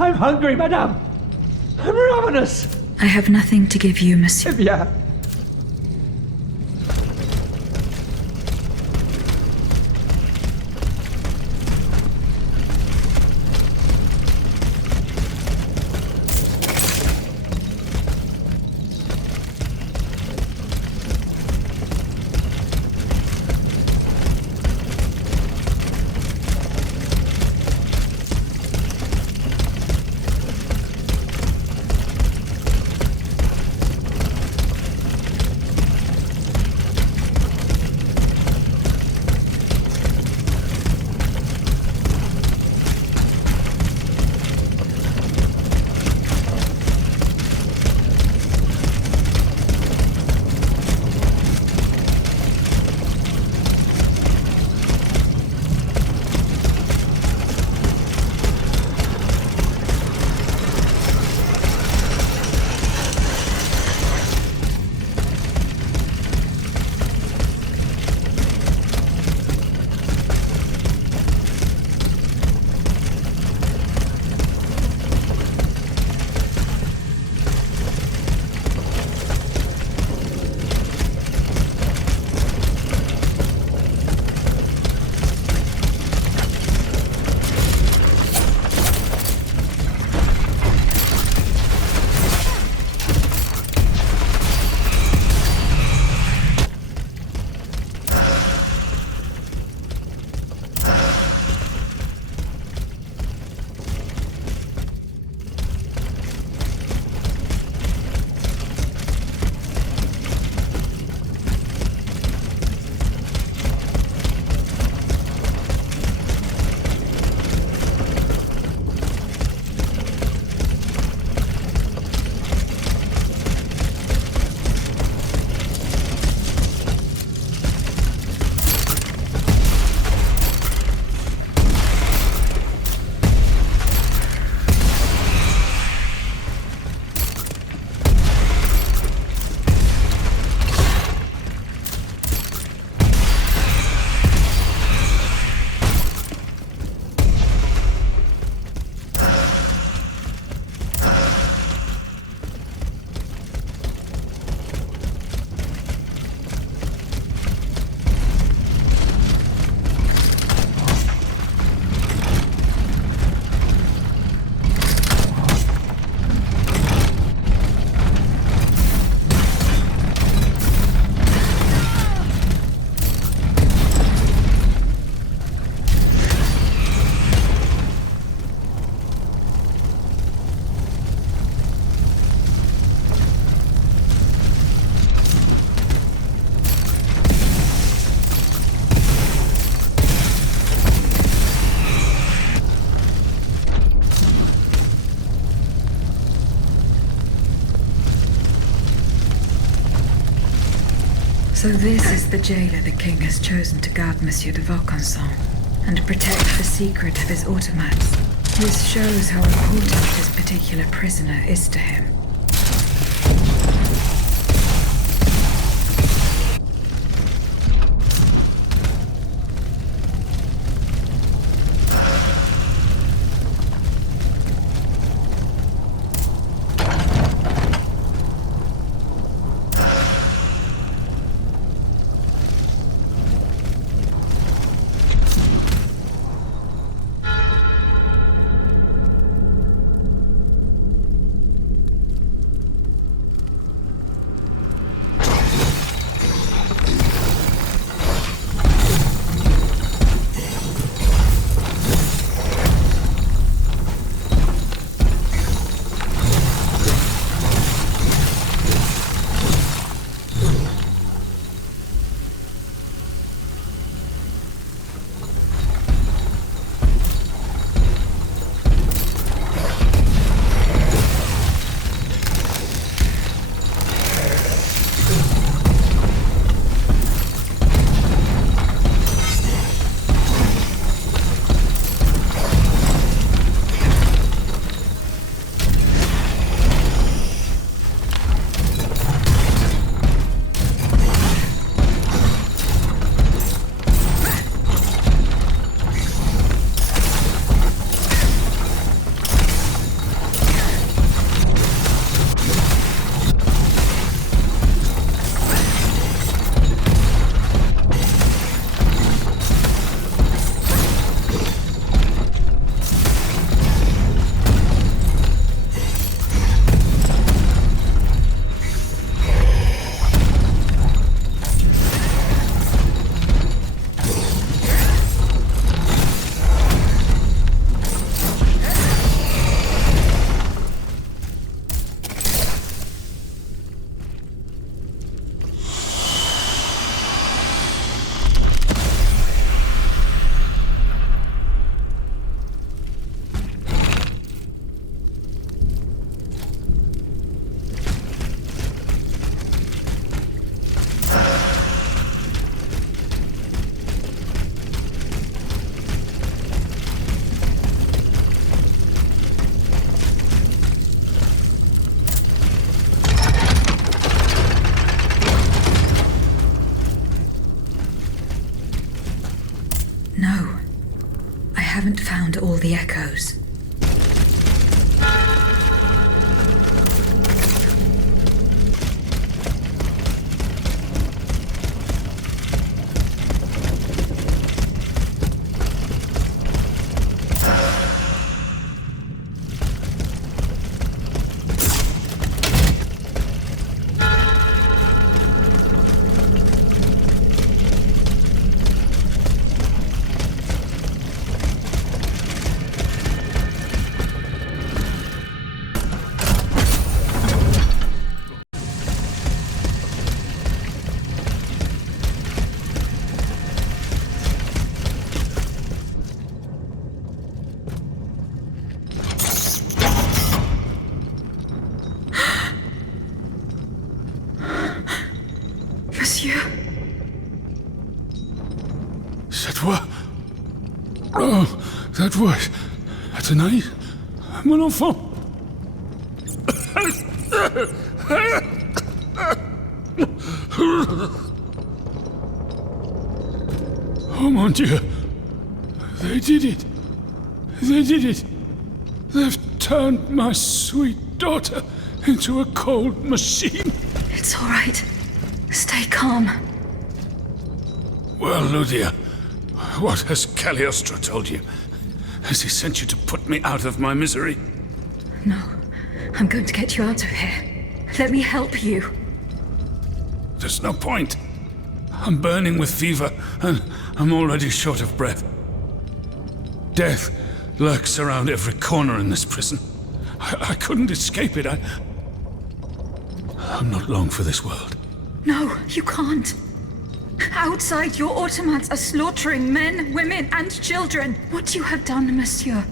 I'm hungry, madame. I'm ravenous. I have nothing to give you, monsieur. Bien. So this is the jailer the king has chosen to guard Monsieur de Vaucanson and protect the secret of his automats. This shows how important this particular prisoner is to him. haven't found all the echoes. Monsieur. C'est toi? Oh, that voice. Athénaïs? Mon enfant? Oh mon Dieu. They did it. They did it. They've turned my sweet daughter into a cold machine. It's all right. Stay calm. Well, Ludia, what has Cagliostro told you? Has he sent you to put me out of my misery? No. I'm going to get you out of here. Let me help you. There's no point. I'm burning with fever, and I'm already short of breath. Death lurks around every corner in this prison. I couldn't escape it. I'm not long for this world. No, you can't. Outside, your automats are slaughtering men, women, and children. What you have done, monsieur,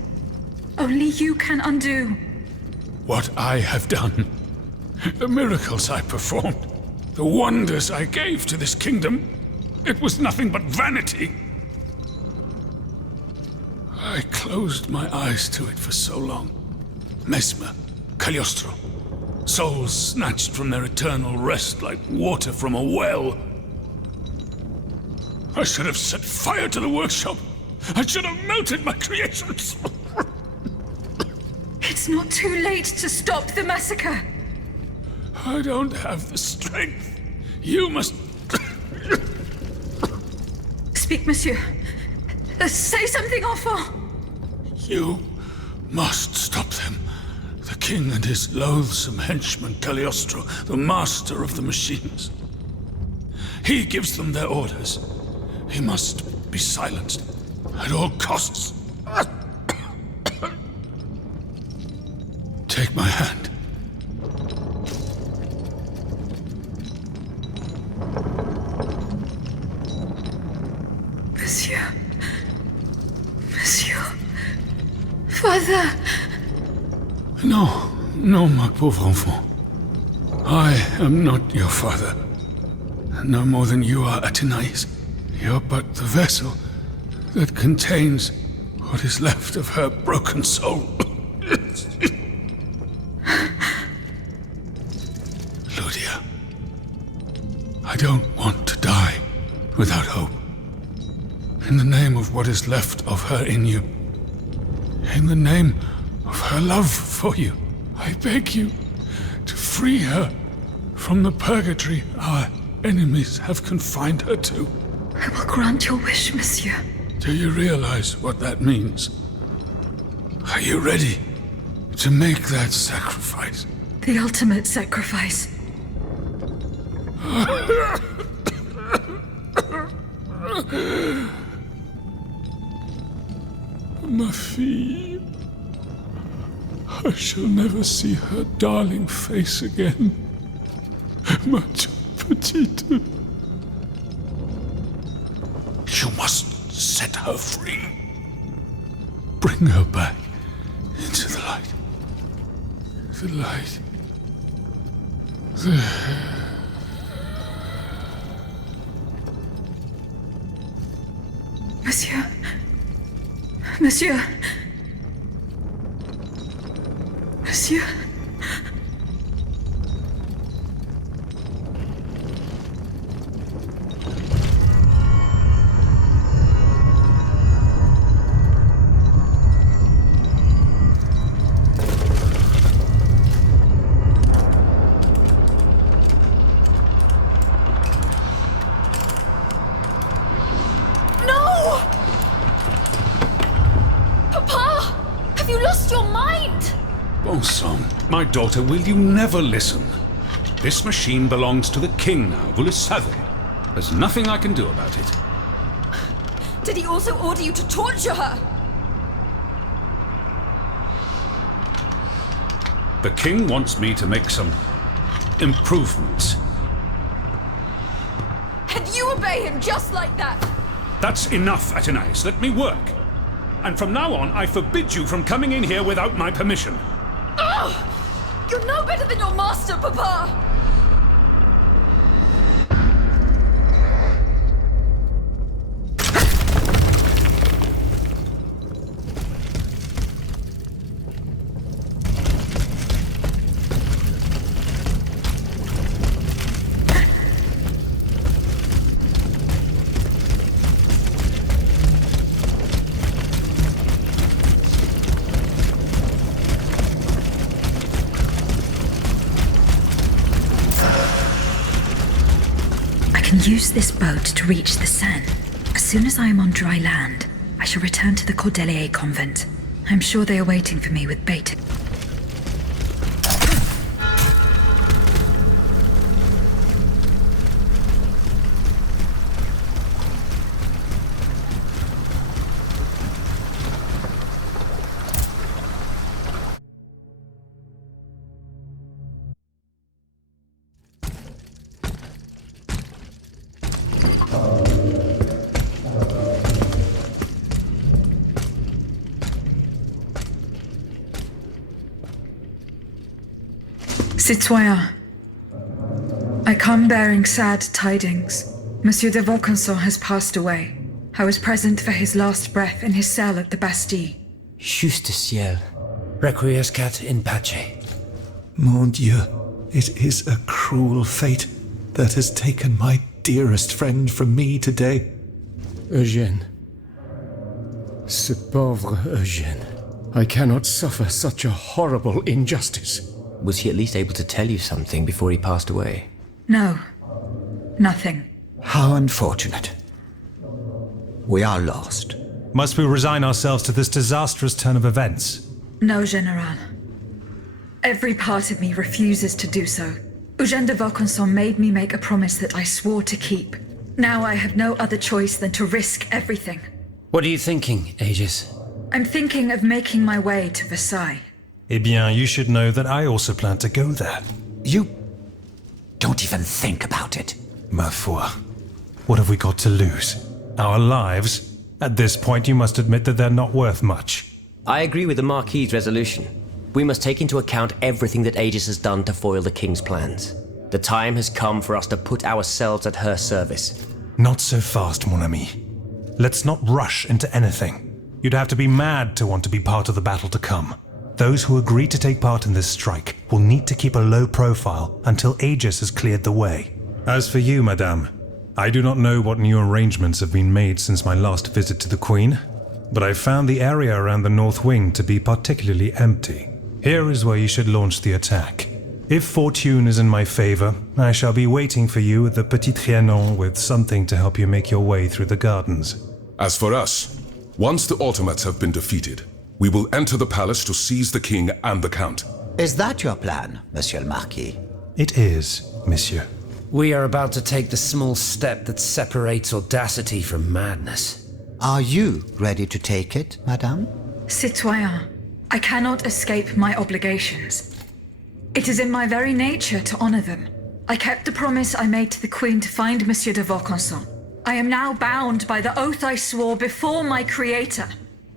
only you can undo. What I have done, the miracles I performed, the wonders I gave to this kingdom, it was nothing but vanity. I closed my eyes to it for so long. Mesmer, Cagliostro, souls snatched from their eternal rest like water from a well. I should have set fire to the workshop. I should have melted my creations. It's not too late to stop the massacre. I don't have the strength. You must... Speak, monsieur. Say something awful. You must stop them. The king and his loathsome henchman, Cagliostro, the master of the machines. He gives them their orders. He must be silenced at all costs. Take my hand. Monsieur. Monsieur. Father. No, no, my pauvre enfant. I am not your father. No more than you are, Athénaïs. You're but the vessel that contains what is left of her broken soul. Ludia, I don't want to die without hope. In the name of what is left of her in you, in the name of her love for you, I beg you to free her from the purgatory our enemies have confined her to. I will grant your wish, monsieur. Do you realize what that means? Are you ready to make that sacrifice? The ultimate sacrifice. Ma fille. I shall never see her darling face again. Ma petite. You must set her free. Bring her back into the light. The light. Monsieur. Monsieur. Monsieur. Papa! Have you lost your mind? Bon sang, my daughter, will you never listen? This machine belongs to the king now, vous le savez. There's nothing I can do about it. Did he also order you to torture her? The king wants me to make some improvements. And you obey him just like that? That's enough, Athenais. Let me work. And from now on, I forbid you from coming in here without my permission. Ugh! You're no better than your master, Papa! I can use this boat to reach the Seine. As soon as I am on dry land, I shall return to the Cordelier convent. I'm sure they are waiting for me with bait. Citoyen, I come bearing sad tidings. Monsieur de Vaucanson has passed away. I was present for his last breath in his cell at the Bastille. Juste ciel. Requiescat in pace. Mon Dieu, it is a cruel fate that has taken my dearest friend from me today. Eugène. Ce pauvre Eugène. I cannot suffer such a horrible injustice. Was he at least able to tell you something before he passed away? No, nothing. How unfortunate. We are lost. Must we resign ourselves to this disastrous turn of events? No, General. Every part of me refuses to do so. Eugène de Vaucanson made me make a promise that I swore to keep. Now I have no other choice than to risk everything. What are you thinking, Aegis? I'm thinking of making my way to Versailles. Eh bien, you should know that I also plan to go there. You don't even think about it. Ma foi. What have we got to lose? Our lives? At this point, you must admit that they're not worth much. I agree with the Marquis's resolution. We must take into account everything that Aegis has done to foil the King's plans. The time has come for us to put ourselves at her service. Not so fast, mon ami. Let's not rush into anything. You'd have to be mad to want to be part of the battle to come. Those who agree to take part in this strike will need to keep a low profile until Aegis has cleared the way. As for you, madame, I do not know what new arrangements have been made since my last visit to the Queen, but I found the area around the North Wing to be particularly empty. Here is where you should launch the attack. If fortune is in my favor, I shall be waiting for you at the Petit Trianon with something to help you make your way through the gardens. As for us, once the automats have been defeated, we will enter the palace to seize the king and the count. Is that your plan, Monsieur le Marquis? It is, monsieur. We are about to take the small step that separates audacity from madness. Are you ready to take it, Madame? Citoyen, I cannot escape my obligations. It is in my very nature to honor them. I kept the promise I made to the Queen to find Monsieur de Vaucanson. I am now bound by the oath I swore before my creator.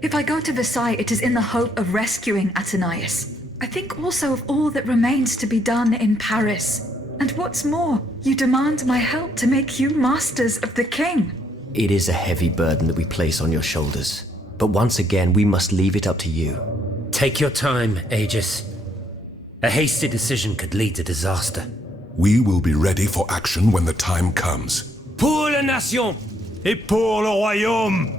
If I go to Versailles, it is in the hope of rescuing Athenais. I think also of all that remains to be done in Paris. And what's more, you demand my help to make you masters of the king. It is a heavy burden that we place on your shoulders. But once again, we must leave it up to you. Take your time, Aegis. A hasty decision could lead to disaster. We will be ready for action when the time comes. Pour la nation! Et pour le royaume!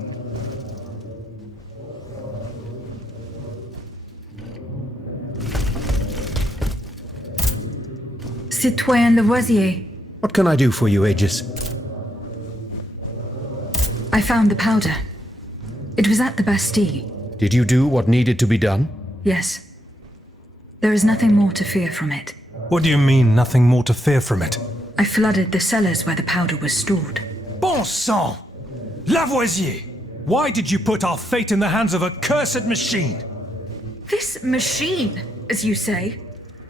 Citoyen Lavoisier, What can I do for you, Aegis? I found the powder. It was at the Bastille. Did you do what needed to be done? Yes. There is nothing more to fear from it. What do you mean, nothing more to fear from it? I flooded the cellars where the powder was stored. Bon sang! Lavoisier! Why did you put our fate in the hands of a cursed machine? This machine, as you say,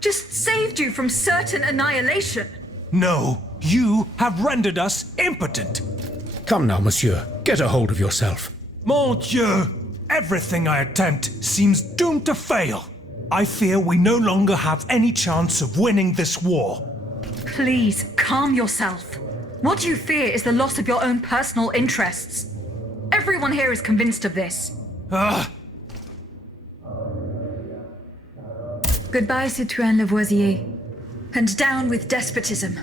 just saved you from certain annihilation. No, you have rendered us impotent. Come now, monsieur. Get a hold of yourself. Mon Dieu! Everything I attempt seems doomed to fail. I fear we no longer have any chance of winning this war. Please, calm yourself. What you fear is the loss of your own personal interests. Everyone here is convinced of this. Goodbye, Citoyen Lavoisier. And down with despotism.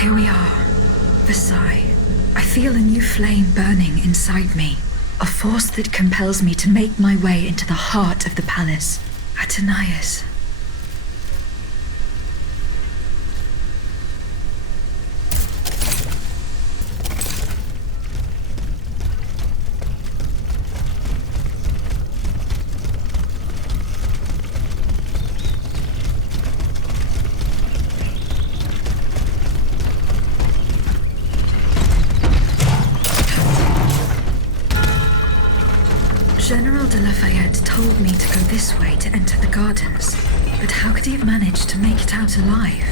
Here we are, Versailles. I feel a new flame burning inside me. A force that compels me to make my way into the heart of the palace. Athenais. General de Lafayette told me to go this way to enter the gardens, but how could he have managed to make it out alive?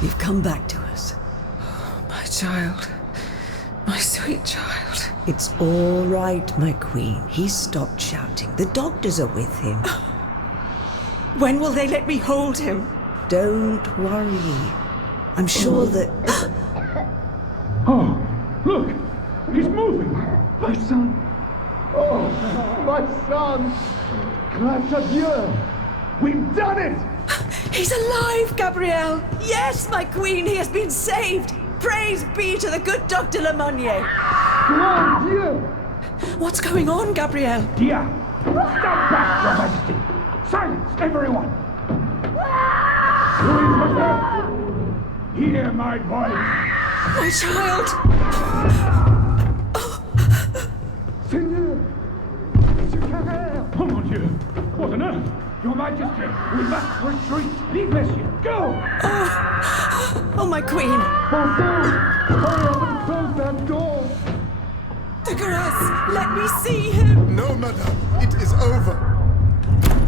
You've come back to us. My child. My sweet child. It's all right, my queen. He's stopped shouting. The doctors are with him. When will they let me hold him? Don't worry. I'm sure that... Oh, look! He's moving! My son! Oh, my son! Grâce à Dieu! We've done it! He's alive, Gabrielle! Yes, my queen, he has been saved! Praise be to the good Dr. Lemonnier! Grand Dieu! What's going on, Gabrielle? Dia! Stand back, Your Majesty! Silence, everyone! Louise was there! hear my voice? My child! Seigneur! Monsieur Carrère! Oh, mon Dieu! What on earth? Your Majesty, we must retreat! Leave, Monsieur! Go! Oh, my queen! Bonsoir! Hurry up and close that door! De Grasse, let me see him! No, madame, it is over.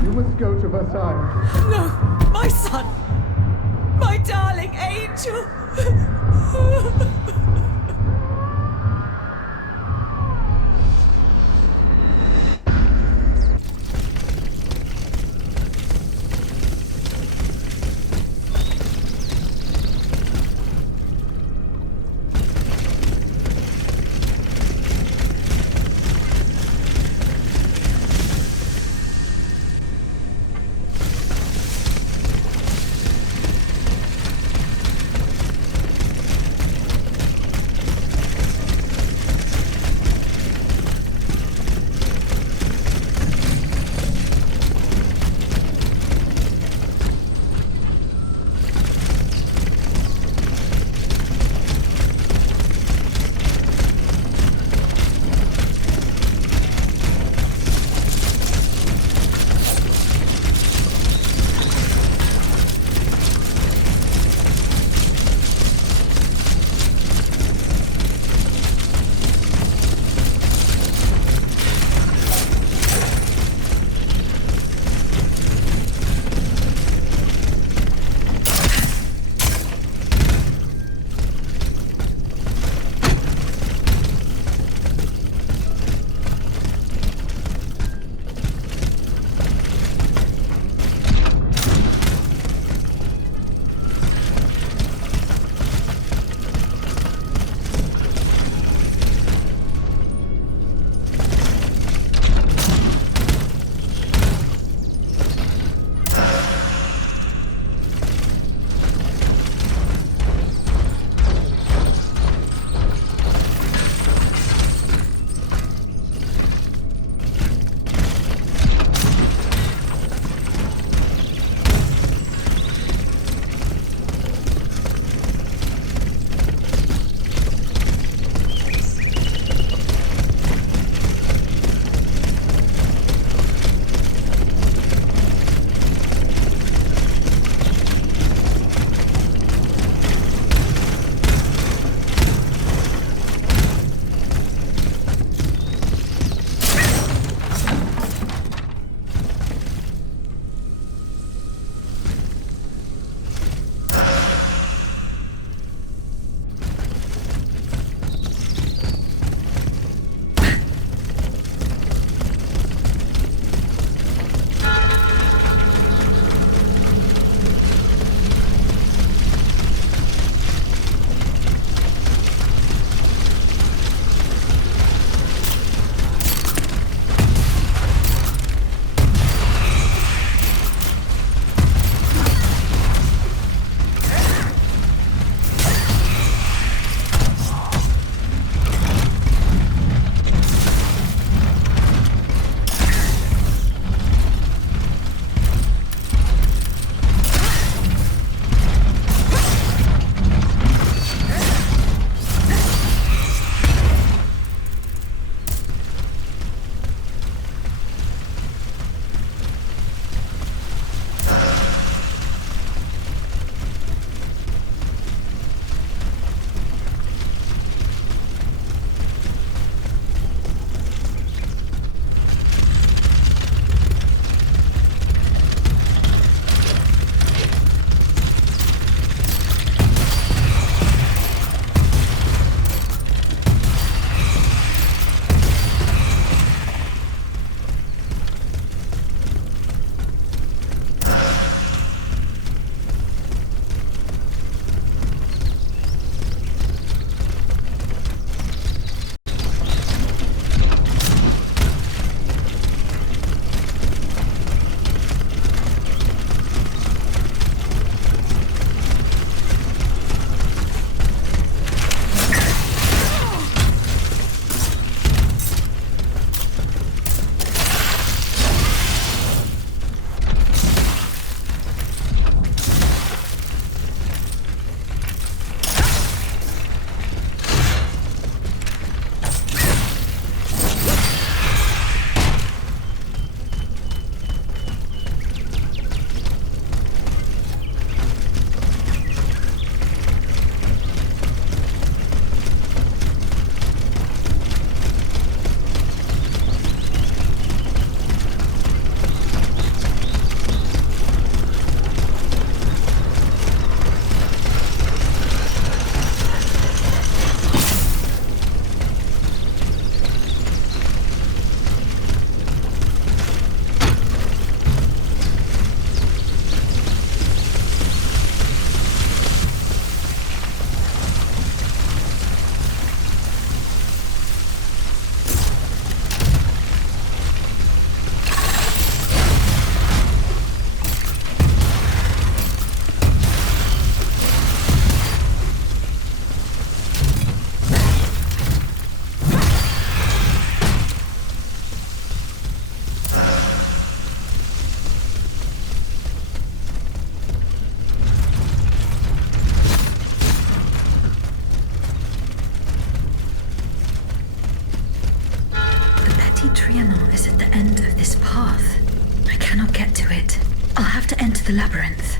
You must go to Versailles. No, my son! My darling angel! Trianon is at the end of this path. I cannot get to it. I'll have to enter the labyrinth.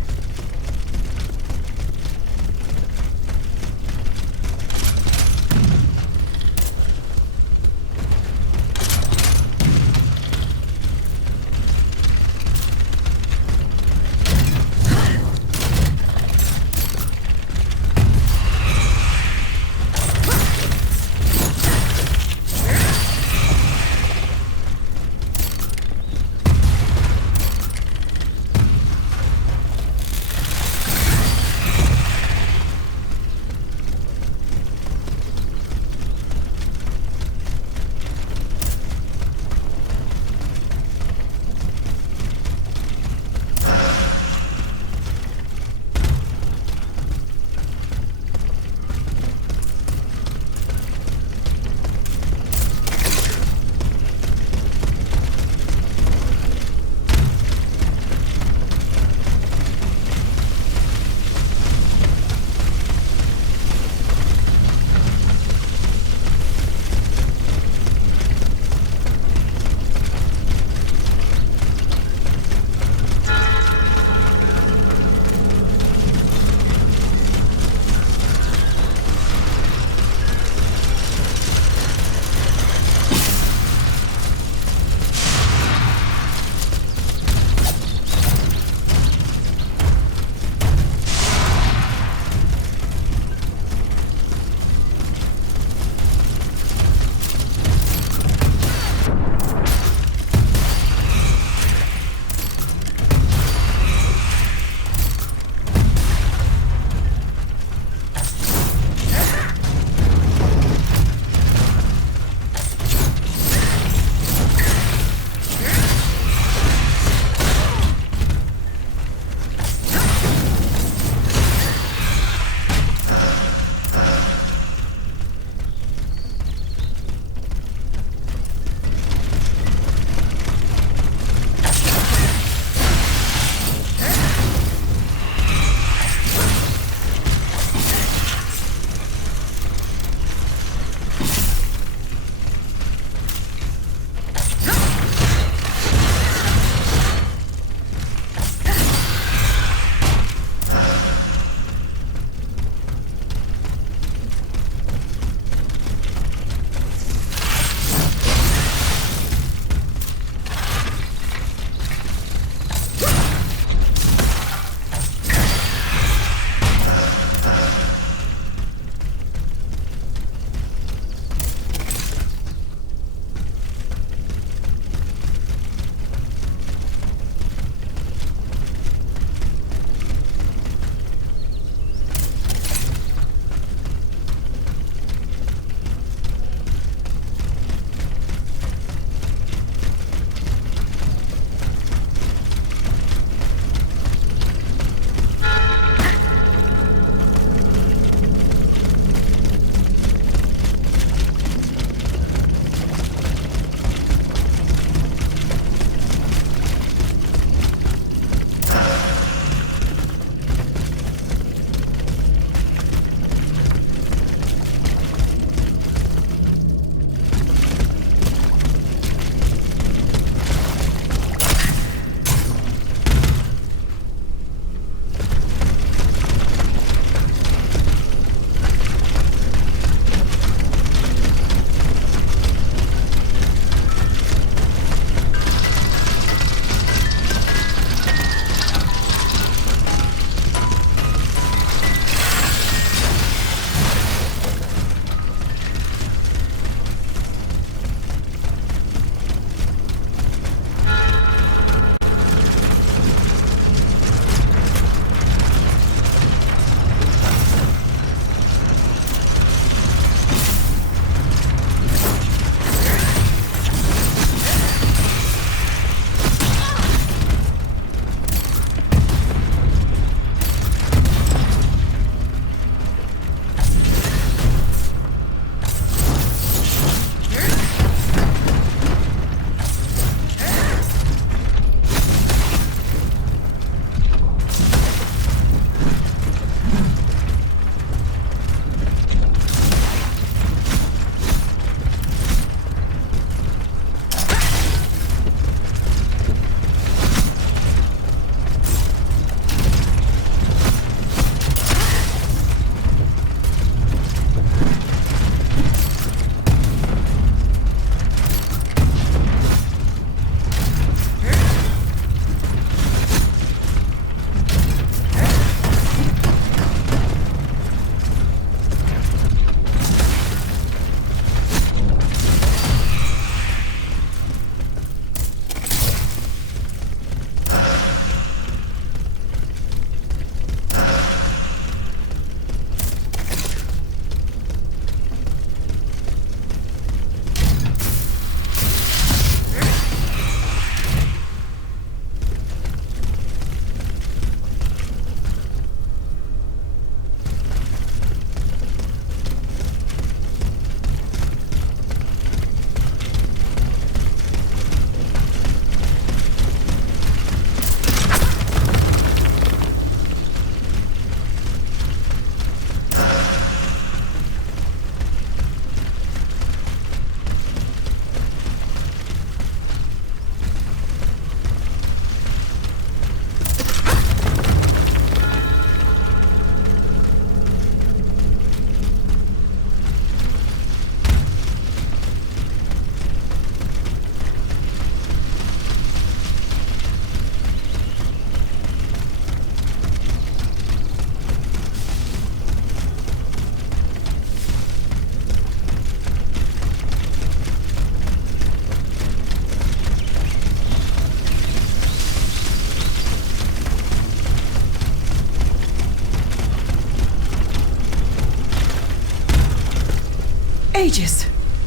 Aegis,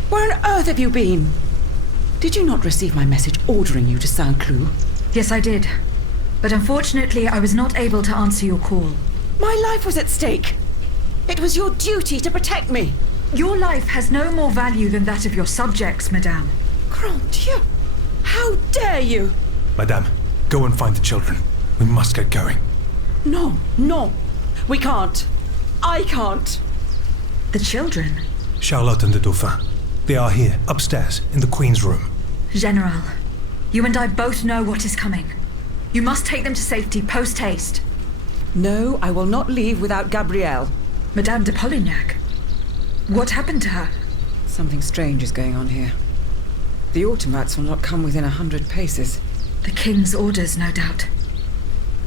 where on earth have you been? Did you not receive my message ordering you to Saint-Cloud? Yes, I did. But unfortunately, I was not able to answer your call. My life was at stake. It was your duty to protect me. Your life has no more value than that of your subjects, Madame. Grand Dieu! How dare you! Madame, go and find the children. We must get going. No, no. We can't. I can't. The children? Charlotte and the Dauphin. They are here, upstairs, in the Queen's room. General, you and I both know what is coming. You must take them to safety post-haste. No, I will not leave without Gabrielle. Madame de Polignac? What happened to her? Something strange is going on here. The automats will not come within 100 paces. The King's orders, no doubt.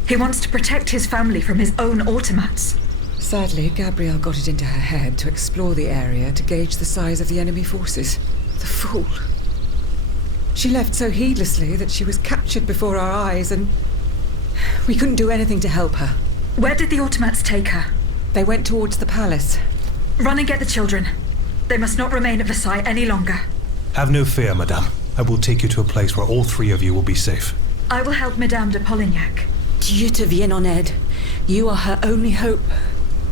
He wants to protect his family from his own automats. Sadly, Gabrielle got it into her head to explore the area to gauge the size of the enemy forces. The fool. She left so heedlessly that she was captured before our eyes, and we couldn't do anything to help her. Where did the automats take her? They went towards the palace. Run and get the children. They must not remain at Versailles any longer. Have no fear, Madame. I will take you to a place where all three of you will be safe. I will help Madame de Polignac. Dieu te vienne en aide. You are her only hope.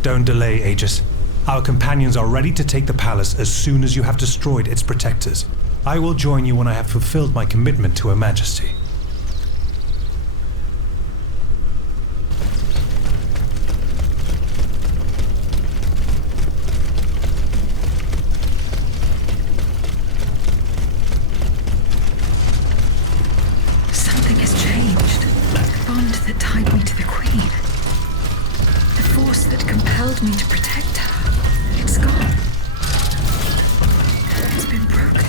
Don't delay, Aegis. Our companions are ready to take the palace as soon as you have destroyed its protectors. I will join you when I have fulfilled my commitment to Her Majesty. Something has changed. The bond that tied me to the Queen. The force that compelled me to protect her. It's gone. It's been broken.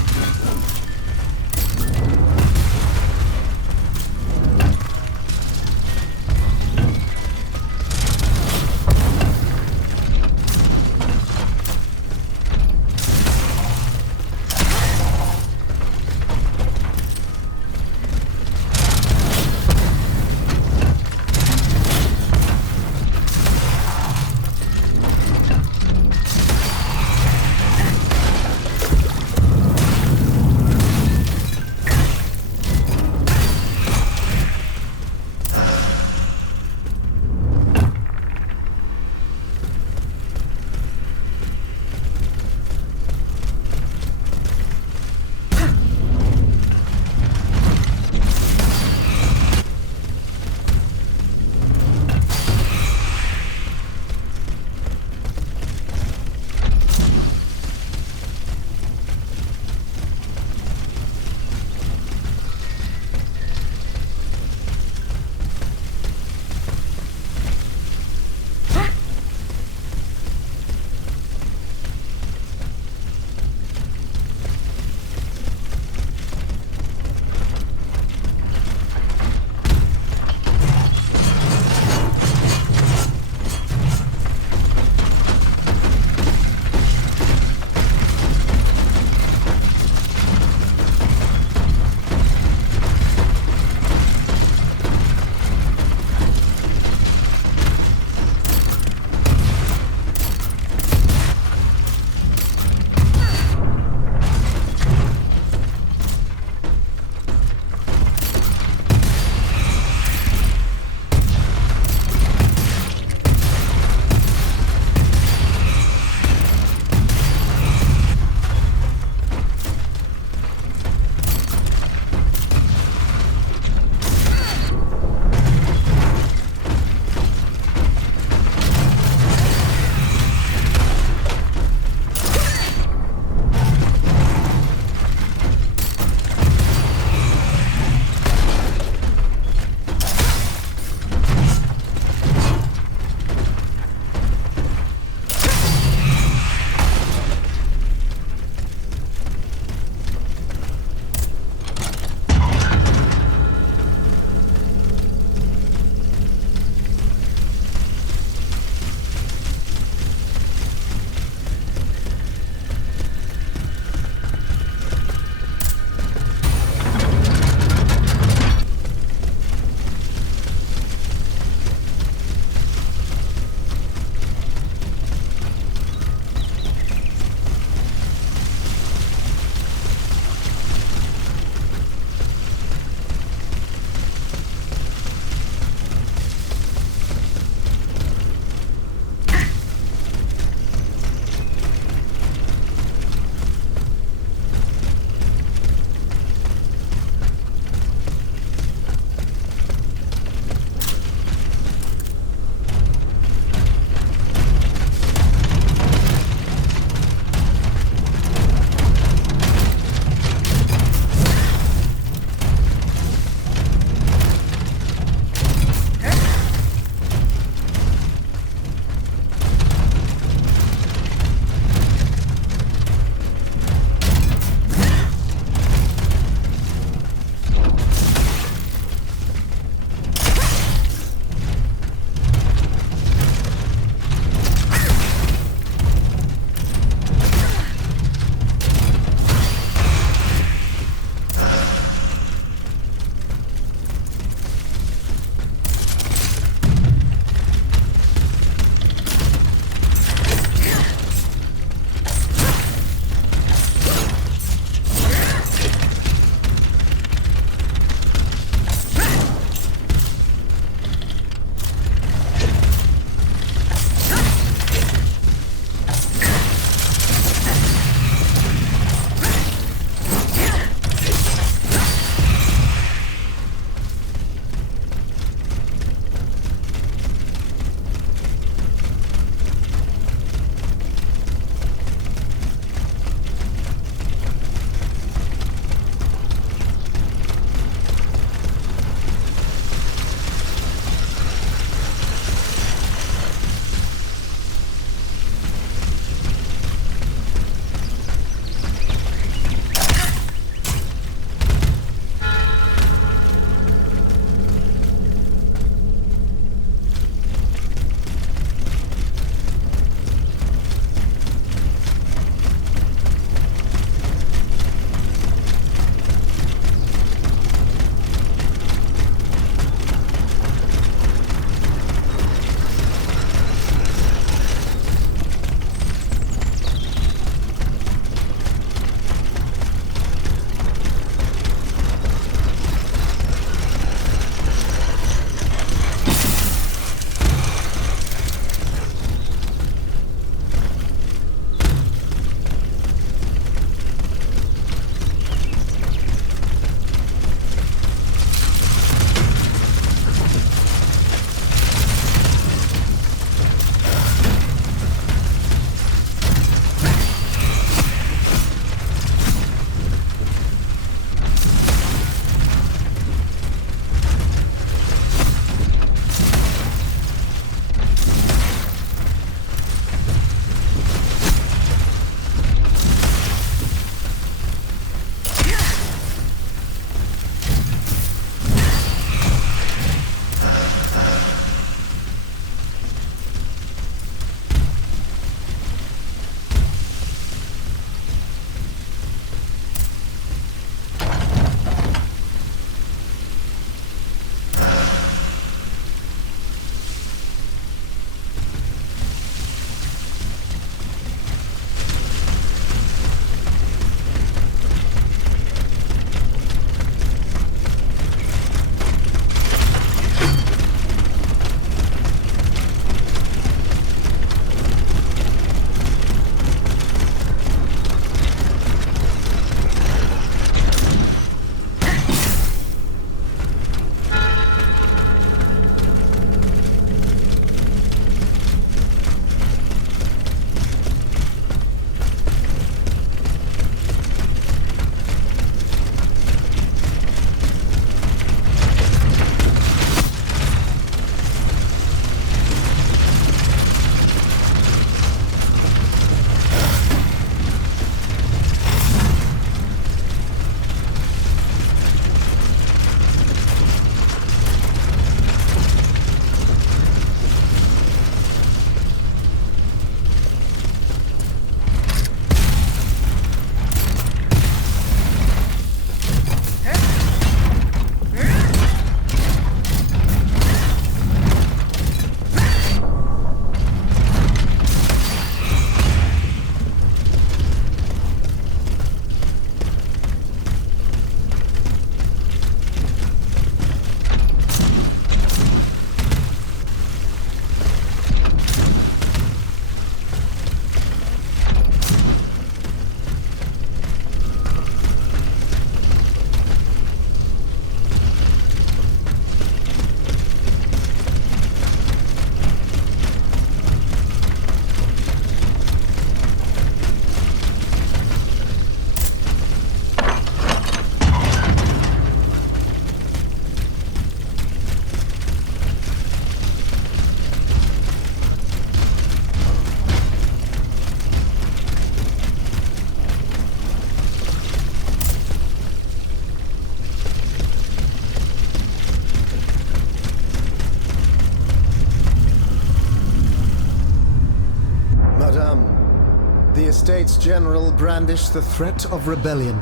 The Estates General brandish the threat of rebellion.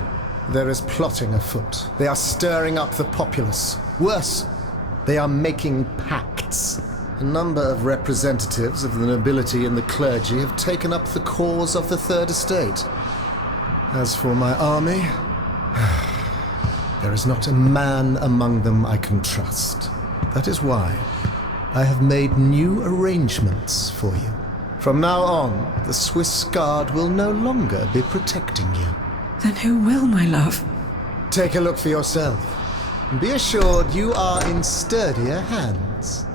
There is plotting afoot. They are stirring up the populace. Worse, they are making pacts. A number of representatives of the nobility and the clergy have taken up the cause of the Third Estate. As for my army, there is not a man among them I can trust. That is why I have made new arrangements for you. From now on, the Swiss Guard will no longer be protecting you. Then who will, my love? Take a look for yourself. And be assured you are in sturdier hands.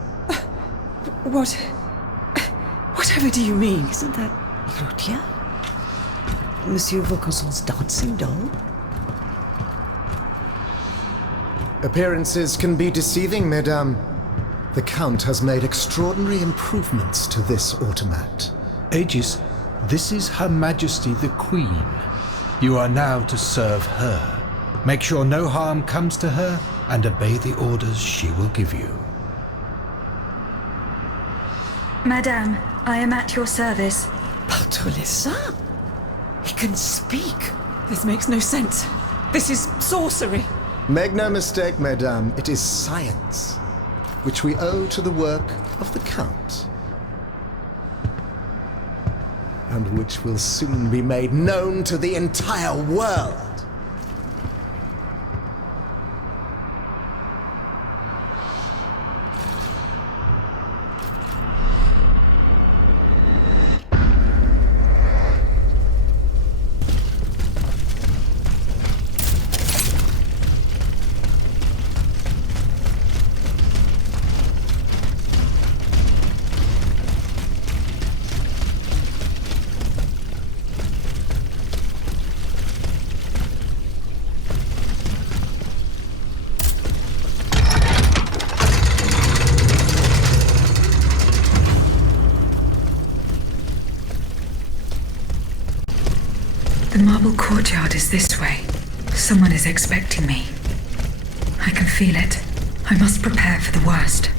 Whatever do you mean? Isn't that Claudia? Monsieur Vaucanson's dancing doll? Appearances can be deceiving, mesdames. The Count has made extraordinary improvements to this automat. Aegis, this is Her Majesty the Queen. You are now to serve her. Make sure no harm comes to her and obey the orders she will give you. Madame, I am at your service. Partout les saints! He can speak. This makes no sense. This is sorcery. Make no mistake, mesdames, it is science, which we owe to the work of the Count, and which will soon be made known to the entire world. The marble courtyard is this way. Someone is expecting me. I can feel it. I must prepare for the worst.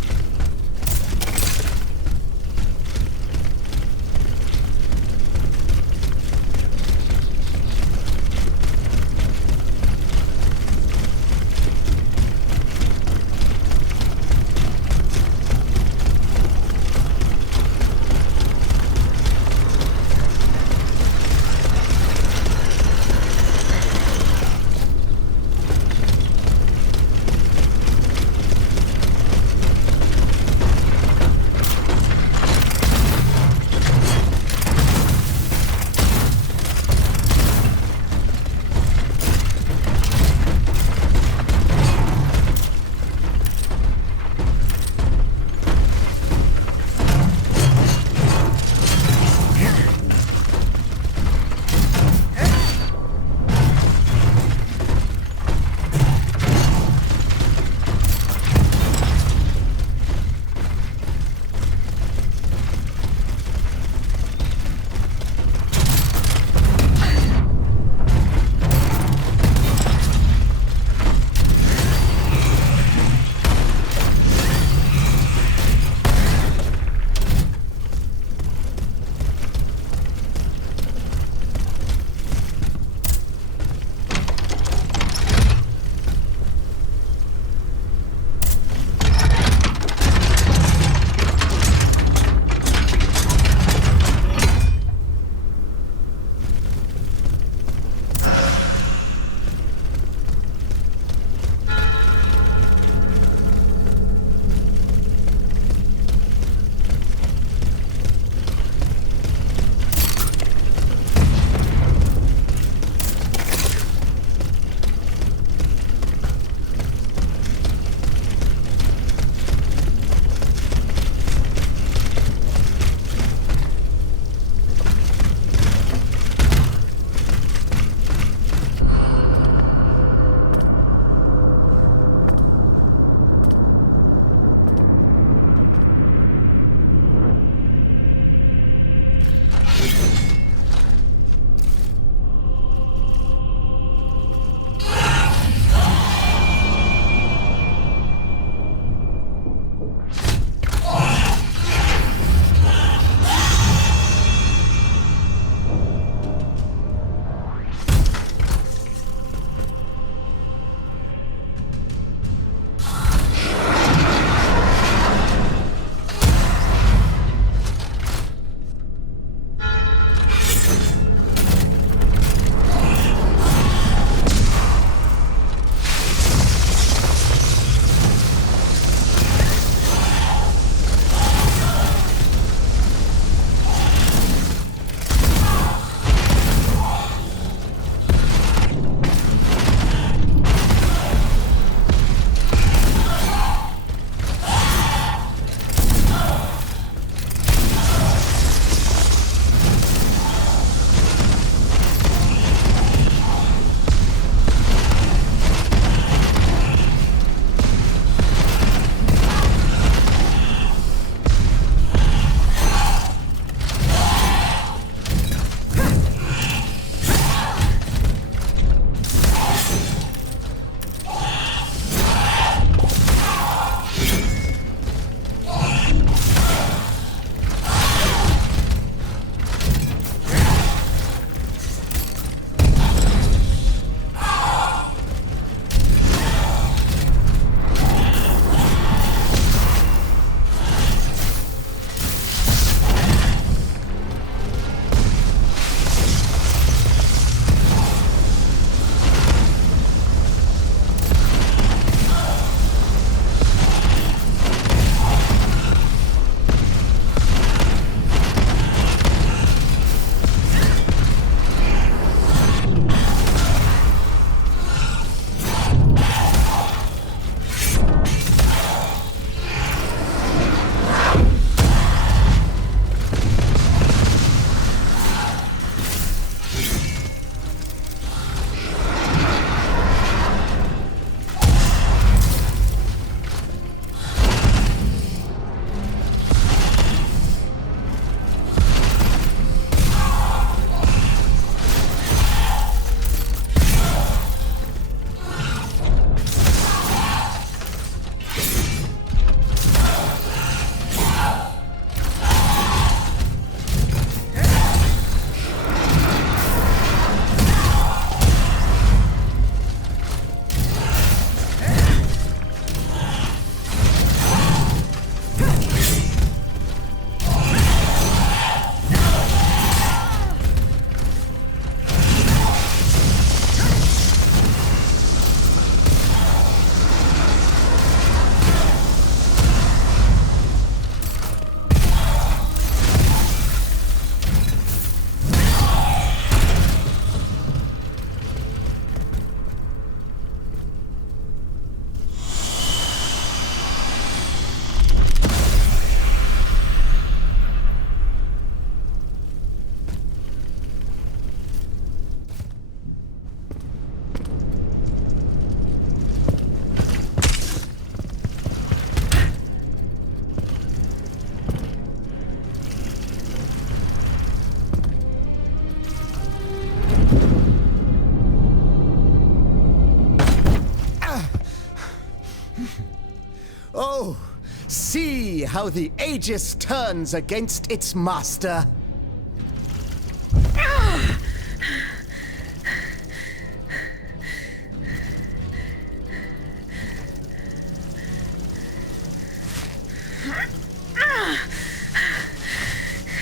how the Aegis turns against its master.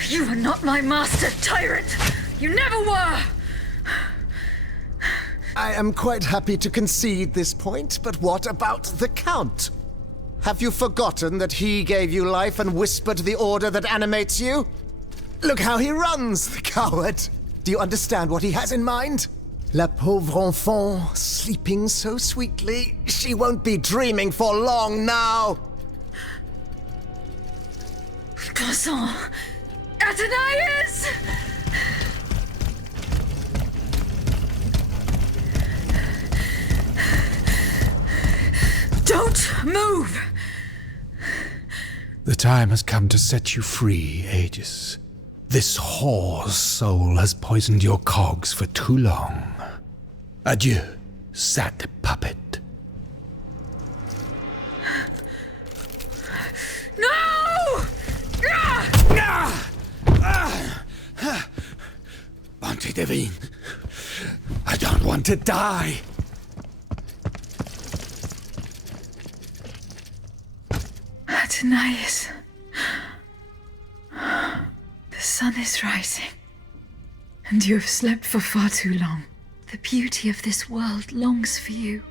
You are not my master, tyrant! You never were! I am quite happy to concede this point, but what about the Count? Have you forgotten that he gave you life and whispered the order that animates you? Look how he runs, the coward! Do you understand what he has in mind? La pauvre enfant, sleeping so sweetly, she won't be dreaming for long now! Garçon! Athenais! Don't move! The time has come to set you free, Aegis. This whore's soul has poisoned your cogs for too long. Adieu, sad puppet. No! Bonté divine, I don't want to die. Athenais. The sun is rising, and you have slept for far too long. The beauty of this world longs for you,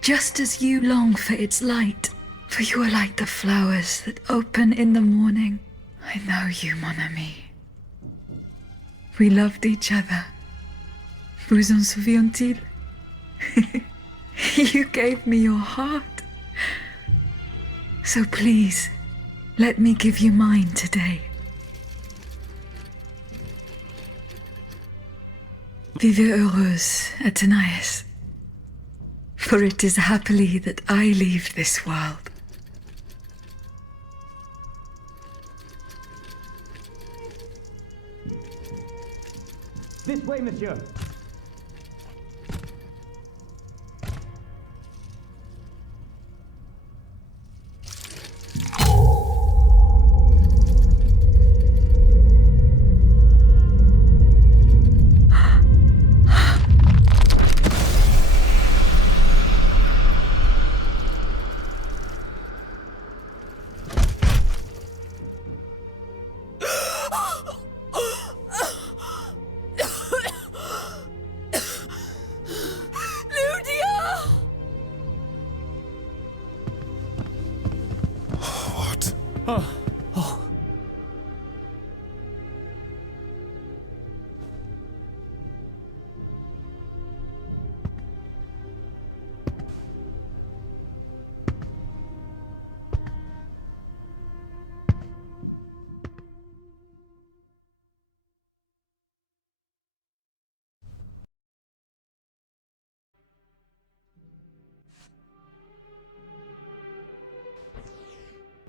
just as you long for its light, for you are like the flowers that open in the morning. I know you, mon ami. We loved each other. Vous en souvient-il? You gave me your heart. So please, let me give you mine today. Vivez heureuse, Athenais, for it is happily that I leave this world. This way, monsieur.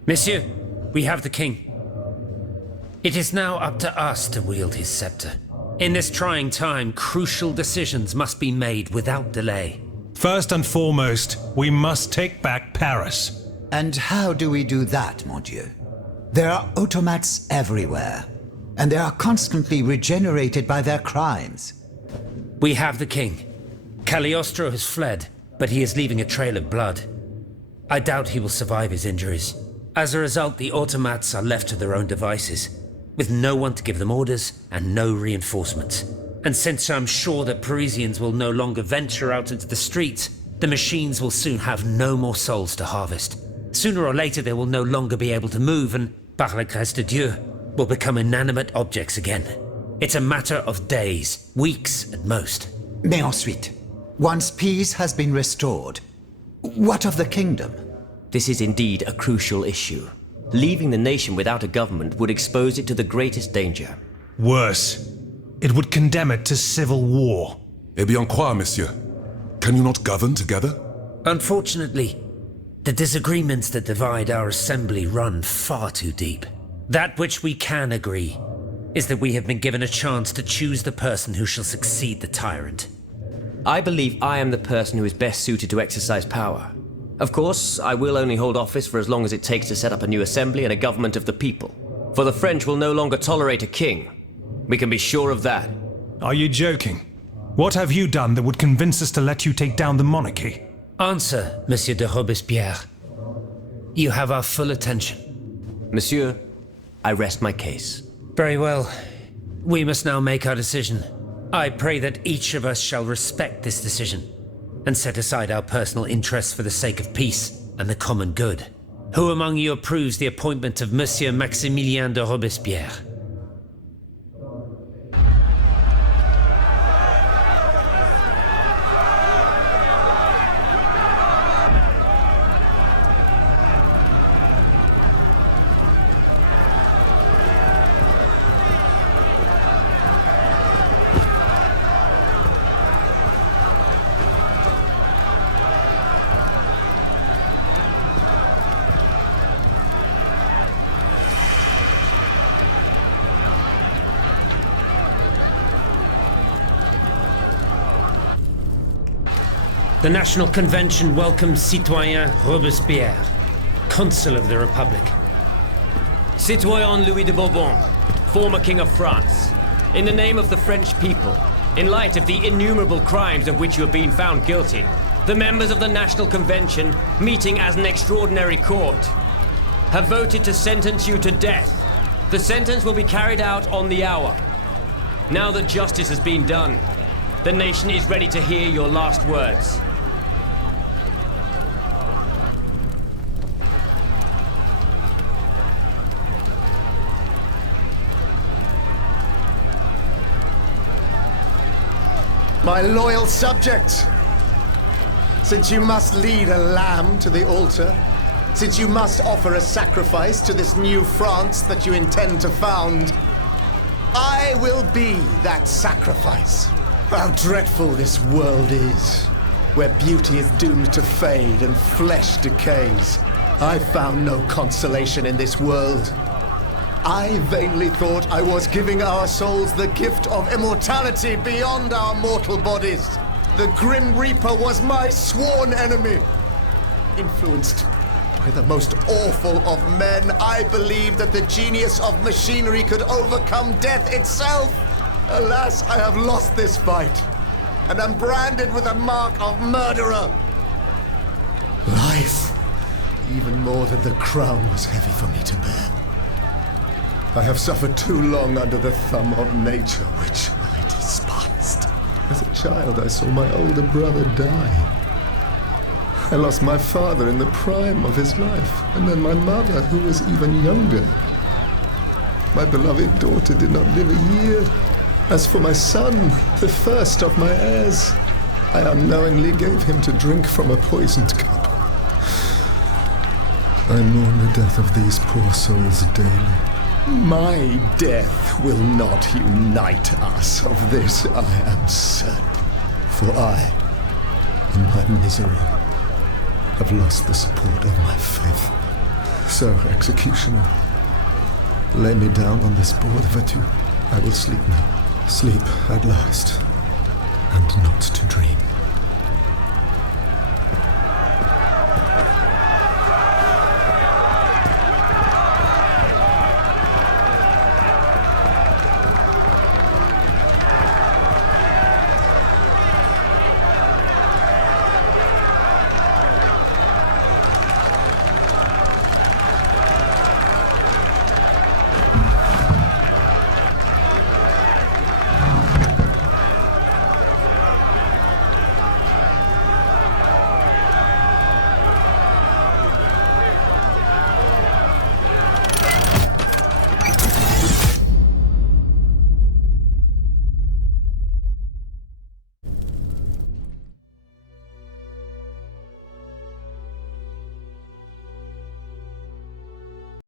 Monsieur, we have the king. It is now up to us to wield his scepter. In this trying time, crucial decisions must be made without delay. First and foremost, we must take back Paris. And how do we do that, mon Dieu? There are automats everywhere, and they are constantly regenerated by their crimes. We have the king. Cagliostro has fled, but he is leaving a trail of blood. I doubt he will survive his injuries. As a result, the automats are left to their own devices, with no one to give them orders and no reinforcements. And since I'm sure that Parisians will no longer venture out into the streets, the machines will soon have no more souls to harvest. Sooner or later they will no longer be able to move and, par la grâce de Dieu, will become inanimate objects again. It's a matter of days, weeks at most. Mais ensuite, once peace has been restored, what of the kingdom? This is indeed a crucial issue. Leaving the nation without a government would expose it to the greatest danger. Worse, it would condemn it to civil war. Eh bien quoi, monsieur? Can you not govern together? Unfortunately, the disagreements that divide our assembly run far too deep. That which we can agree is that we have been given a chance to choose the person who shall succeed the tyrant. I believe I am the person who is best suited to exercise power. Of course, I will only hold office for as long as it takes to set up a new assembly and a government of the people. For the French will no longer tolerate a king. We can be sure of that. Are you joking? What have you done that would convince us to let you take down the monarchy? Answer, Monsieur de Robespierre. You have our full attention. Monsieur, I rest my case. Very well. We must now make our decision. I pray that each of us shall respect this decision and set aside our personal interests for the sake of peace and the common good. Who among you approves the appointment of Monsieur Maximilien de Robespierre? The National Convention welcomes Citoyen Robespierre, Consul of the Republic. Citoyen Louis de Bourbon, former King of France, in the name of the French people, in light of the innumerable crimes of which you have been found guilty, the members of the National Convention, meeting as an extraordinary court, have voted to sentence you to death. The sentence will be carried out on the hour. Now that justice has been done, the nation is ready to hear your last words. My loyal subjects, since you must lead a lamb to the altar, since you must offer a sacrifice to this new France that you intend to found, I will be that sacrifice. How dreadful this world is, where beauty is doomed to fade and flesh decays. I found no consolation in this world. I vainly thought I was giving our souls the gift of immortality beyond our mortal bodies. The Grim Reaper was my sworn enemy. Influenced by the most awful of men, I believed that the genius of machinery could overcome death itself. Alas, I have lost this fight, and am branded with the mark of murderer. Life, even more than the crown, was heavy for me to bear. I have suffered too long under the thumb of nature, which I despised. As a child, I saw my older brother die. I lost my father in the prime of his life, and then my mother, who was even younger. My beloved daughter did not live a year. As for my son, the first of my heirs, I unknowingly gave him to drink from a poisoned cup. I mourn the death of these poor souls daily. My death will not unite us, of this I am certain. For I, in my misery, have lost the support of my faith. So, executioner, lay me down on this board, Vatu. I will sleep now. Sleep at last, and not to dream.